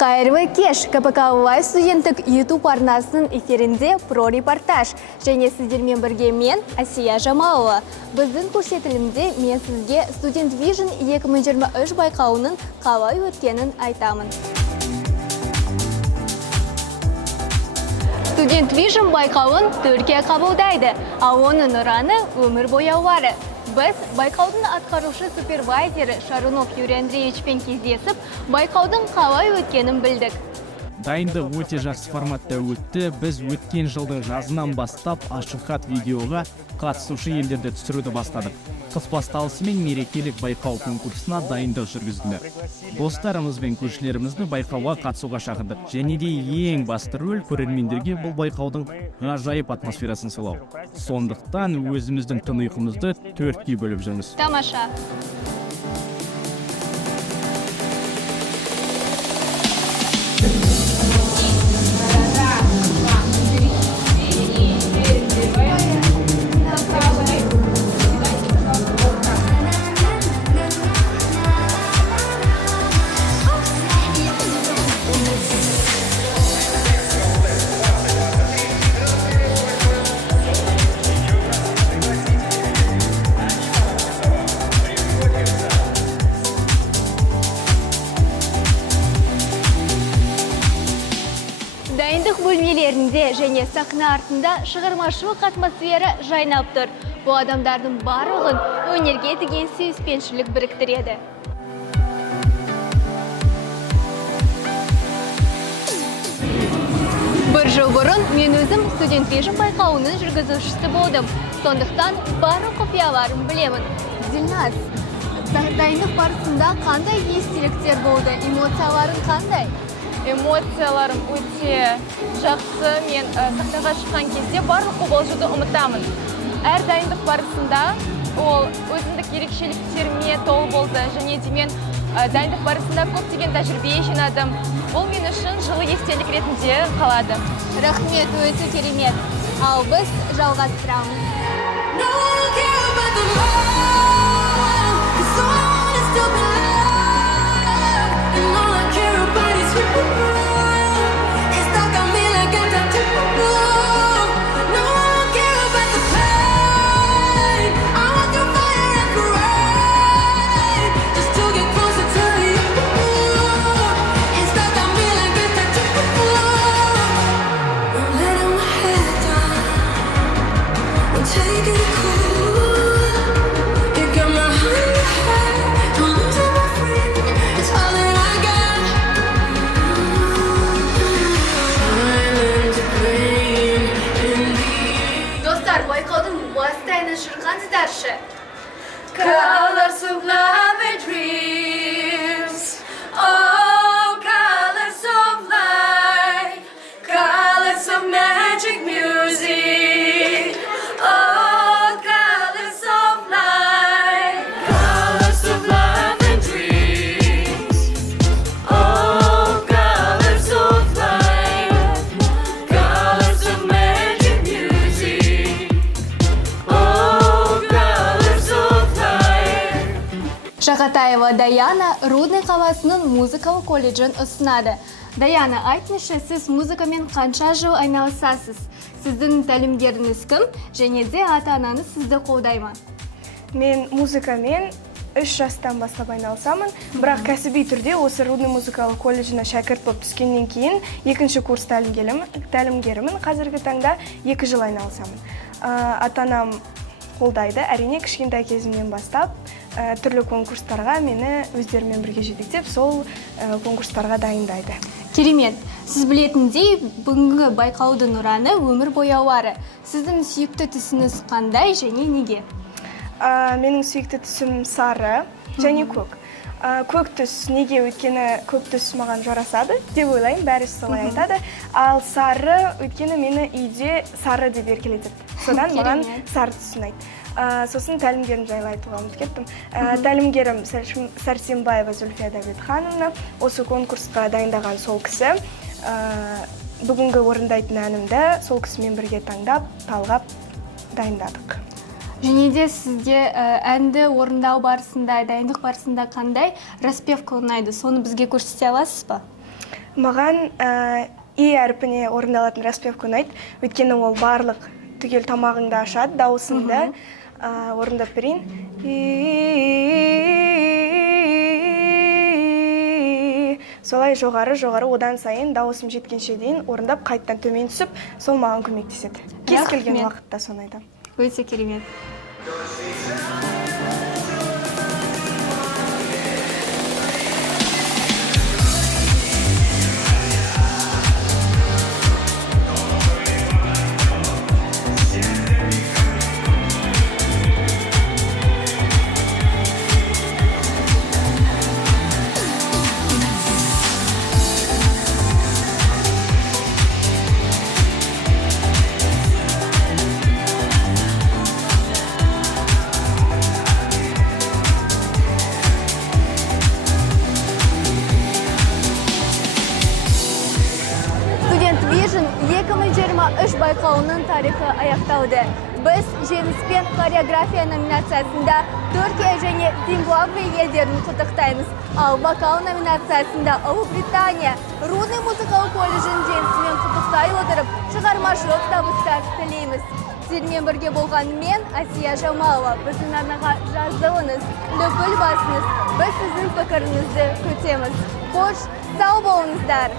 Қайырлы кеш, КПК Лайв студенттік YouTube арнасының эфирінде про-репортаж. Және сіздермен бірге мен, Асия Жамалова. Біздің көрсетілімде мен сізге Student Vision 2023 байқауының қалай өткенін айтамын. Student Vision байқауын Түркия қабылдайды, ал оның ұраны өмір бояулары. Біз байқаудың атқарушы супервайзері Шарунов Юрий Андреевичпен кездесіп, байқаудың қалай өткенін білдік. Дайындық өте жақсы форматта өтті. Біз өткен жылдың жазынан бастап ашық хат видеоға қатысушы елдерді түсіруді бастадық. Қыс басталысымен мерекелік байқау конкурсына дайындық жүргізді. Достарымыз бен көршілерімізді байқауға қатысуға шақырдық. Және де ең басты рөл көрермендерге бұл байқаудың ғажайып атмосферасын сыйлау. Сондықтан өзіміздің тын ұйқымызды 4-ке бөліп жүрміз. Тамаша. Дайындық бөлмелерінде және сахна артында шығармашылық атмосфера жайнап тұр. Бұл адамдардың барлығын өнерге деген сүйіспеншілік біріктіреді. Бір жыл бұрын мен өзім Student Vision байқауының жүргізушісі болдым. Сондықтан барлық құпияларын білемін. Дильназ, дайындық барысында қандай естеліктер болды? Эмоцияларың қандай? Эмоцияларым өте жақсы. Мен сахнаға шыққан кезде барлық қобалжуды ұмытамын. Әр дайындық барысында ол өзіндік ерекшеліктеріме толы болды. Және де мен дайындық барысында көптеген тәжірибе жинадым. Бұл мен үшін жылы естелік ретінде қалады. Рахмет, өте керемет. Ал біз жалғастырамыз. Colors of love and dreams, oh, colors of life, colors of magic music, oh, colors of life, colors of love and dreams, oh, colors of life, colors of magic music, oh, colors of life. Шағатаева Даяна Рудный қаласының музыкалық колледжін ұсынады. Даяна, айтыңызшы, сіз музыкамен қанша жыл айналысасыз? Сіздің тәлімгеріңіз кім? Және де ата-анаңыз сізді қолдай ма? Мен музыкамен 3 жастан бастап айналысамын, бірақ кәсіби түрде осы Рудный музыкалық колледжіне шәкірт болып түскеннен кейін 2-ші курс тәлімгерімін. Қазіргі таңда 2 жыл айналысамын. Ата-анам қолдайды, әрине кішкентай кезімнен бастап түрлі конкурстарға мені өздерімен бірге жетектеп, сол конкурстарға дайындайды. Керемет. Сіз білетіндей, бүгінгі байқаудың ұраны өмір бояулары. Сіздің сүйікті түсіңіз қандай және неге? Менің сүйікті түсім сары және көк. Көк түс неге, өйткені көк түс маған жарасады деп ойлаймын, бәрі солай айтады. Ал сары өйткені мені үйде сары деп еркелетеді. Содан маған сары түс ұнайды. Сосын тәлімгерім жайлы айтуға ұмытып кеттім. Тәлімгерім Сәрсенбаева Зульфия Давидхановна, осы конкурсқа дайындаған сол кісі. Бүгінгі орындайтын әнімді сол кісімен бірге таңдап, талғап дайындадық. Және де сізге әнді орындау барысында, дайындық барысында қандай распевка ұнайды? Соны бізге көрсете аласыз ба? Маған и әрпіне орындалатын распевка ұнайды. Өйткені ол барлық түгел тамағыңды ашады, дауысыңды орындап берейін. Солай жоғары, одан сайын дауысым жеткенше дейін орындап, қайттан төмен түсіп, сол маған көмектеседі. Кез келген уақытта соны айтамын. Өте керемет. Студент Vision 2023 байқауының тарихы аяқталды. Біз жеңіспен хореография номинациясында Түркия және Зимбабве елдерін құттықтаймыз. Ал вокал номинациясында Ұлыбритания Рудный музыкалық колледжін жеңісімен құттықтай отырып, шығармашылық табыстар тілейміз. Сіздермен бірге болған мен, Асия Жамалова. Біздің арнаға жазылыңыз, лүпіл басыңыз. Біз сіздің пікіріңізді күтеміз. Қош, сау болыңыздар!